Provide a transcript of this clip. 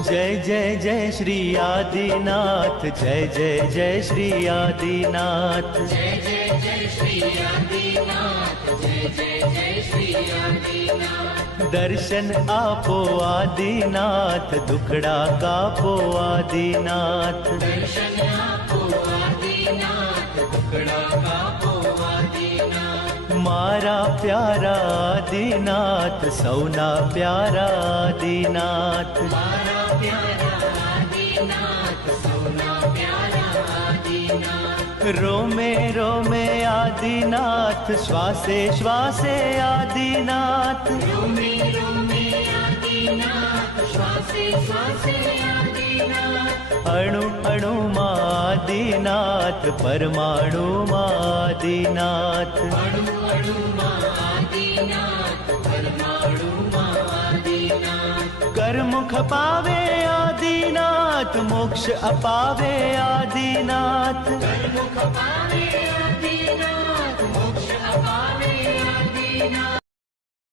जय जय जय श्री आदिनाथ, जय जय जय श्री आदिनाथ, जय जय जय श्री आदिनाथ, जय जय जय श्री आदिनाथ। दर्शन आपो आदिनाथ, दुखड़ा कापो आदिनाथ, दर्शन आपो आदिनाथ, दुखड़ा कापो आदिनाथ। मारा प्यारा आदिनाथ, सौना प्यारा आदिनाथ, मारा प्यारा आदिनाथ, सौना प्यारा आदिनाथ। रोमे रोमे आदिनाथ, श्वासे श्वासे आदिनाथ, रोमे रोमे आदिनाथ, श्वासे श्वासे आदिनाथ। अणु अणु आदिनाथ, परमाणु आदिनाथ, अणु अणु आदिनाथ, परमाणु आदिनाथ। कर्मुख पावे आदिनाथ, मोक्ष अपावे आदिनाथ,